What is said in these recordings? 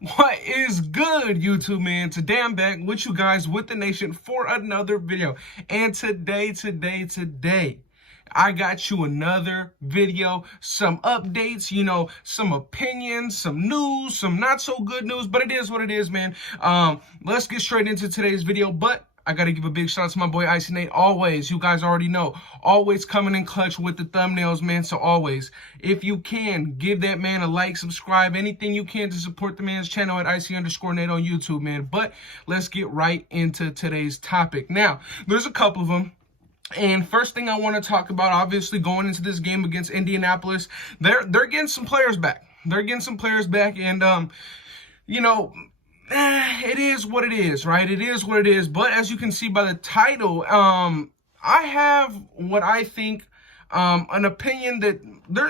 What is good, YouTube man? Today I'm back with you guys with the nation for another video. And today, I got you another video, some updates, some opinions, some news, some not so good news, but it is what it is, man. Let's get straight into today's video, but I got to give a big shout out to my boy Icy Nate. Always, you guys already know, always coming in clutch with the thumbnails, man. So always, if you can, give that man a like, subscribe, anything you can to support the man's channel at Icy_Nate on YouTube, man. But let's get right into today's topic. Now, there's a couple of them. And first thing I want to talk about, obviously, going into this game against Indianapolis, they're getting some players back. They're getting some players back, and it is what it is, right? It is what it is. But as you can see by the title, I have what I think an opinion that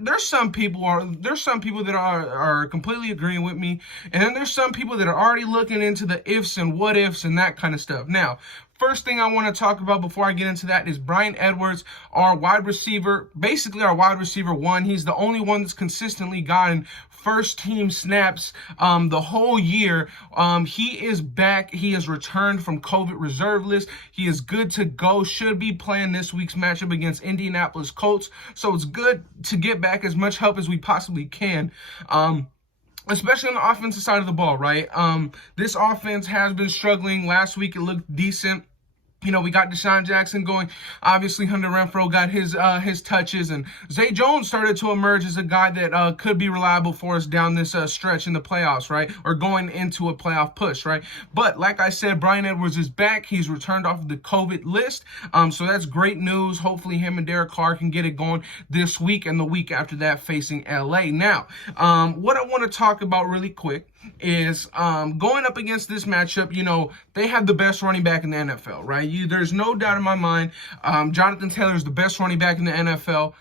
there's some people that are completely agreeing with me, and then there's some people that are already looking into the ifs and what ifs and that kind of stuff. Now, first thing I want to talk about before I get into that is Bryan Edwards, our wide receiver, basically our wide receiver one. He's the only one that's consistently gotten first team snaps the whole year. He is back. He has returned from COVID reserve list. He is good to go. Should be playing this week's matchup against Indianapolis Colts. So it's good to get back as much help as we possibly can. Especially on the offensive side of the ball, right? This offense has been struggling. Last week it looked decent. We got Deshaun Jackson going. Obviously, Hunter Renfrow got his touches, and Zay Jones started to emerge as a guy that could be reliable for us down this stretch in the playoffs, right? Or going into a playoff push, right? But like I said, Bryan Edwards is back. He's returned off of the COVID list, so that's great news. Hopefully, him and Derek Carr can get it going this week and the week after that facing LA. Now, what I want to talk about really quick is going up against this matchup. They have the best running back in the NFL, right? There's no doubt in my mind. Jonathan Taylor is the best running back in the NFL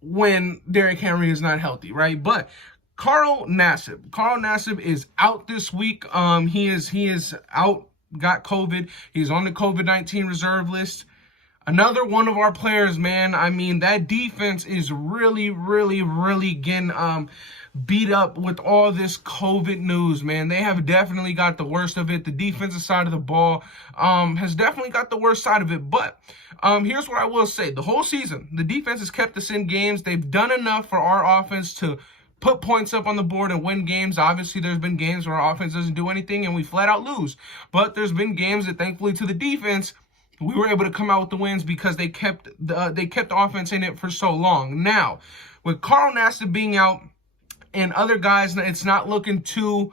when Derrick Henry is not healthy, right? But Carl Nassib is out this week. He is out, got COVID. He's on the COVID-19 reserve list. Another one of our players, man. I mean, that defense is really getting beat up with all this COVID news, man. They have definitely got the worst of it. The defensive side of the ball has definitely got the worst side of it. But here's what I will say. The whole season, the defense has kept us in games. They've done enough for our offense to put points up on the board and win games. Obviously, there's been games where our offense doesn't do anything and we flat out lose. But there's been games that, thankfully to the defense, we were able to come out with the wins because they kept the offense in it for so long. Now, with Carl Nassib being out and other guys, it's not looking too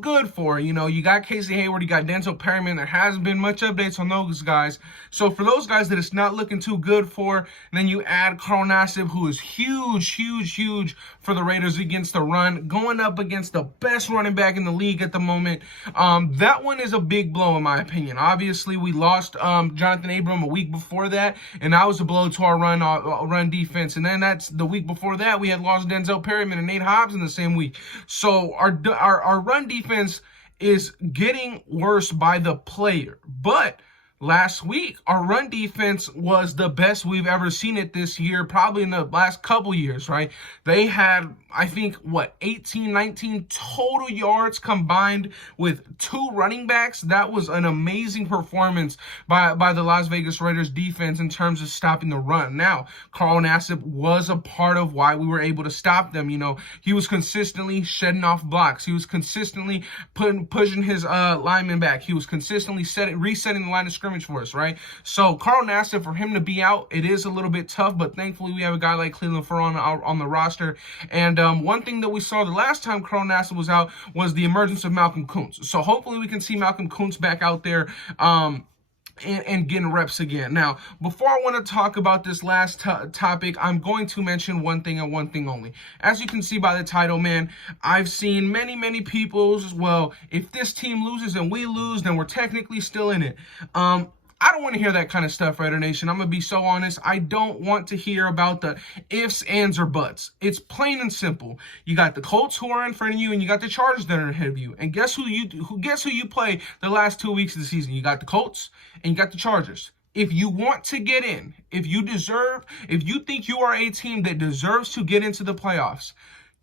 good for. You got Casey Hayward, you got Denzel Perryman. There hasn't been much updates on those guys. So for those guys that it's not looking too good for, and then you add Carl Nassib, who is huge for the Raiders against the run, going up against the best running back in the league at the moment. That one is a big blow in my opinion. Obviously, we lost Jonathan Abram a week before that, and that was a blow to our run defense. And then that's the week before that, we had lost Denzel Perryman and Nate Hobbs in the same week. So our run defense is getting worse by the player. But last week, our run defense was the best we've ever seen it this year, probably in the last couple years, right? They had, I think, 18, 19 total yards combined with 2 running backs. That was an amazing performance by the Las Vegas Raiders defense in terms of stopping the run. Now, Carl Nassib was a part of why we were able to stop them. He was consistently shedding off blocks. He was consistently pushing his lineman back. He was consistently resetting the line of scrimmage for us, right? So Carl Nassib, for him to be out, it is a little bit tough, but thankfully we have a guy like Clelin Ferrell on the roster. And one thing that we saw the last time Carl Nassib was out was the emergence of Malcolm Koonce. So hopefully we can see Malcolm Koonce back out there and getting reps again. Now, before I want to talk about this last topic, I'm going to mention one thing and one thing only. As you can see by the title, man, I've seen many people, well, if this team loses and we lose, then we're technically still in it. I don't want to hear that kind of stuff, Raider Nation. I'm going to be so honest. I don't want to hear about the ifs, ands, or buts. It's plain and simple. You got the Colts who are in front of you, and you got the Chargers that are ahead of you. And guess who you play the last 2 weeks of the season? You got the Colts, and you got the Chargers. If you want to get in, if you think you are a team that deserves to get into the playoffs,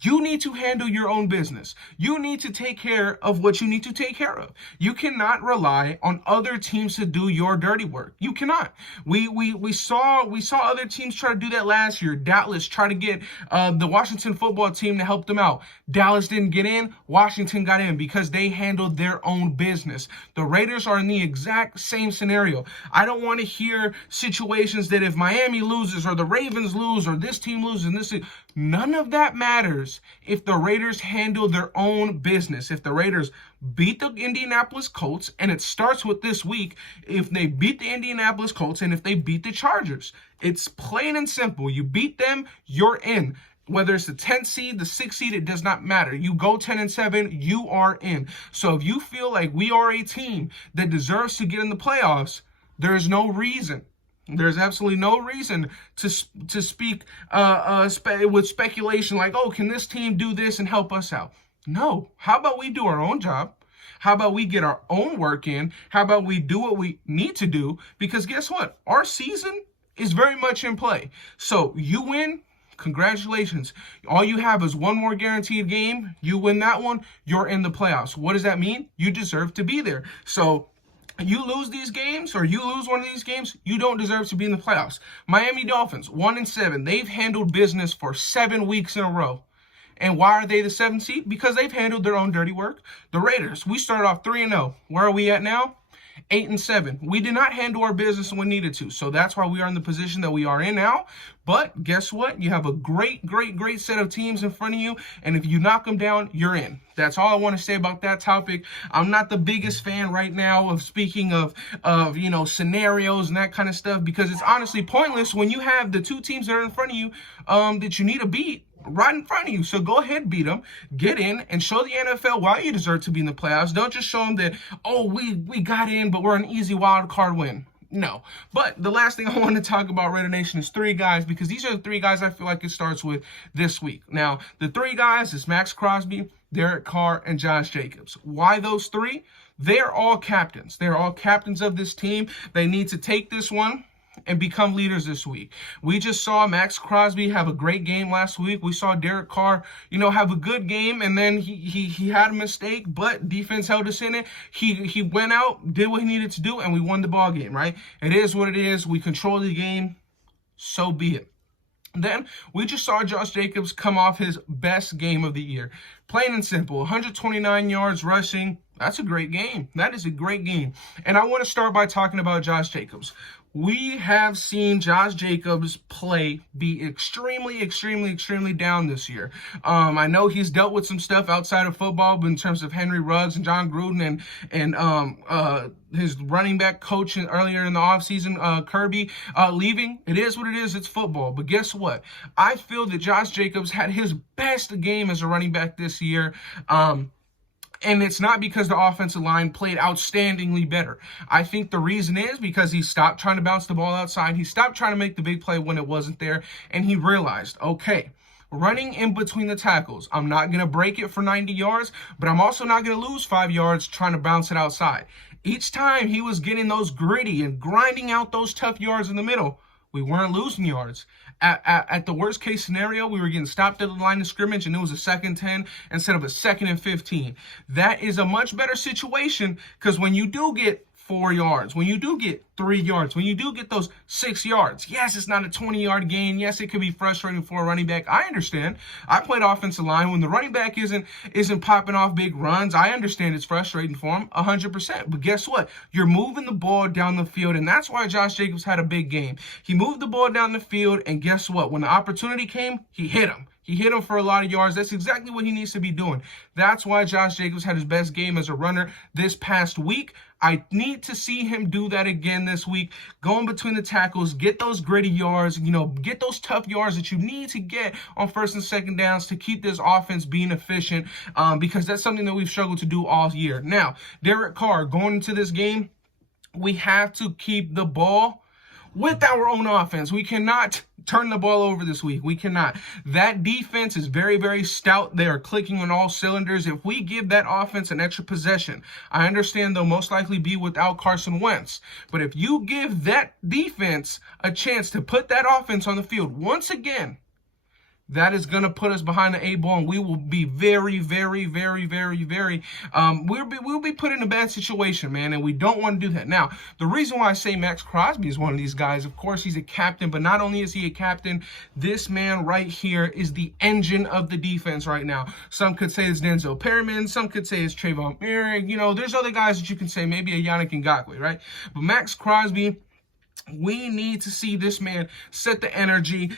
You need to handle your own business. You need to take care of what you need to take care of. You cannot rely on other teams to do your dirty work. You cannot. We saw other teams try to do that last year. Dallas tried to get the Washington football team to help them out. Dallas didn't get in. Washington got in because they handled their own business. The Raiders are in the exact same scenario. I don't want to hear situations that if Miami loses or the Ravens lose or this team loses and this, none of that matters if the Raiders handle their own business. If the Raiders beat the Indianapolis Colts, and it starts with this week, if they beat the Indianapolis Colts and if they beat the Chargers, it's plain and simple. You beat them, you're in. Whether it's the 10th seed, the 6th seed, it does not matter. You go 10-7, you are in. So if you feel like we are a team that deserves to get in the playoffs, there's no reason. There's absolutely no reason to speak with speculation like, oh, can this team do this and help us out? No. How about we do our own job? How about we get our own work in? How about we do what we need to do? Because guess what? Our season is very much in play. So you win. Congratulations. All you have is one more guaranteed game. You win that one, you're in the playoffs. What does that mean? You deserve to be there. So you lose these games or you lose one of these games, you don't deserve to be in the playoffs. Miami Dolphins, 1-7. They've handled business for 7 weeks in a row. And why are they the 7th seed? Because they've handled their own dirty work. The Raiders, we started off 3-0. Where are we at now? 8-7. We did not handle our business when needed to. So that's why we are in the position that we are in now. But guess what? You have a great set of teams in front of you. And if you knock them down, you're in. That's all I want to say about that topic. I'm not the biggest fan right now of speaking of scenarios and that kind of stuff, because it's honestly pointless when you have the two teams that are in front of you that you need to beat right in front of you. So go ahead, beat them, get in, and show the NFL why you deserve to be in the playoffs. Don't just show them that, oh, we got in, but we're an easy wild card win. No. But the last thing I want to talk about, Raider Nation, is 3 guys, because these are the 3 guys I feel like it starts with this week. Now, the 3 guys is Maxx Crosby, Derek Carr, and Josh Jacobs. Why those 3? They're all captains. They're all captains of this team. They need to take this one and become leaders this week. We just saw Maxx Crosby have a great game last week. We saw Derek Carr, have a good game, and then he had a mistake, but defense held us in it. He went out, did what he needed to do, and we won the ball game, right? It is what it is. We control the game. So be it. Then we just saw Josh Jacobs come off his best game of the year. Plain and simple, 129 yards rushing. That's a great game. That is a great game. And I want to start by talking about Josh Jacobs. We have seen Josh Jacobs play be extremely down this year. I know he's dealt with some stuff outside of football, but in terms of Henry Ruggs and John Gruden and his running back coach earlier in the offseason, Kirby, leaving, it is what it is. It's football. But guess what? I feel that Josh Jacobs had his best game as a running back this year. And it's not because the offensive line played outstandingly better. I think the reason is because he stopped trying to bounce the ball outside. He stopped trying to make the big play when it wasn't there. And he realized, okay, running in between the tackles, I'm not going to break it for 90 yards, but I'm also not going to lose 5 yards trying to bounce it outside. Each time he was getting those gritty and grinding out those tough yards in the middle, we weren't losing yards. At the worst case scenario, we were getting stopped at the line of scrimmage and it was a 2nd 10 instead of a 2nd 15. That is a much better situation, because when you do get 4 yards, when you do get 3 yards, when you do get those 6 yards, yes, it's not a 20-yard gain. Yes, it could be frustrating for a running back. I understand. I played offensive line. When the running back isn't popping off big runs, I understand it's frustrating for him 100%. But guess what? You're moving the ball down the field, and that's why Josh Jacobs had a big game. He moved the ball down the field, and guess what? When the opportunity came, he hit him. He hit him for a lot of yards. That's exactly what he needs to be doing. That's why Josh Jacobs had his best game as a runner this past week. I need to see him do that again this week. Go in between the tackles, get those gritty yards, get those tough yards that you need to get on 1st and 2nd downs to keep this offense being efficient, because that's something that we've struggled to do all year. Now, Derek Carr, going into this game, we have to keep the ball with our own offense. We cannot turn the ball over this week. We cannot. That defense is very stout. They are clicking on all cylinders. If we give that offense an extra possession, I understand they'll most likely be without Carson Wentz. But if you give that defense a chance to put that offense on the field once again, that is going to put us behind the 8 ball, and we will be very, very, very, very, very, we'll be put in a bad situation, man, and we don't want to do that. Now, the reason why I say Maxx Crosby is one of these guys, of course, he's a captain, but not only is he a captain, this man right here is the engine of the defense right now. Some could say it's Denzel Perryman, some could say it's Trayvon Merrick, you know, there's other guys that you can say, maybe a Yannick Ngakoue, right? But Maxx Crosby, we need to see this man set the energy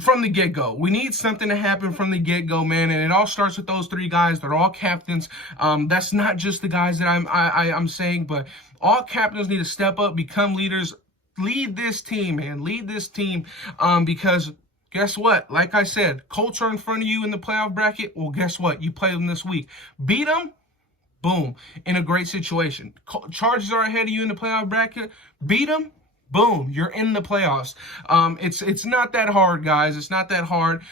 from the get-go. We need something to happen from the get-go, man, and it all starts with those 3 guys. They're all captains. That's not just the guys that I'm saying, but all captains need to step up, become leaders, lead this team, man, lead this team, because guess what? Like I said, Colts are in front of you in the playoff bracket. Well, guess what? You play them this week. Beat them, boom, in a great situation. Chargers are ahead of you in the playoff bracket. Beat them, boom, you're in the playoffs. It's not that hard, guys. It's not that hard.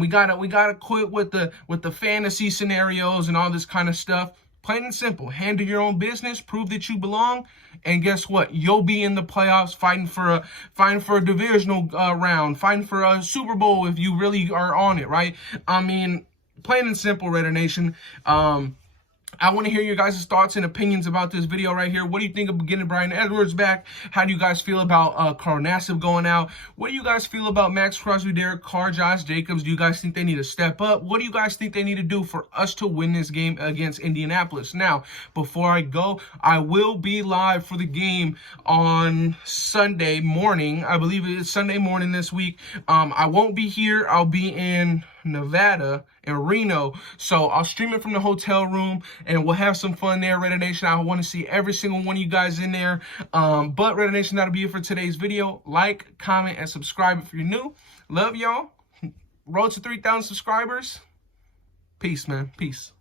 We gotta quit with the fantasy scenarios and all this kind of stuff. Plain and simple. Handle your own business. Prove that you belong. And guess what? You'll be in the playoffs, fighting for a divisional round, fighting for a Super Bowl if you really are on it, right? I mean, plain and simple, Raider Nation. I want to hear your guys' thoughts and opinions about this video right here. What do you think of getting Bryan Edwards back? How do you guys feel about Carl Nassib going out? What do you guys feel about Maxx Crosby, Derek Carr, Josh Jacobs? Do you guys think they need to step up? What do you guys think they need to do for us to win this game against Indianapolis? Now, before I go, I will be live for the game on Sunday morning. I believe it's Sunday morning this week. I won't be here. I'll be in Nevada and Reno, so I'll stream it from the hotel room and we'll have some fun there, Raider Nation. I want to see every single one of you guys in there. But Raider Nation, that'll be it for today's video. Like, comment, and subscribe if you're new. Love y'all. Road to 3,000 subscribers. Peace, man. Peace.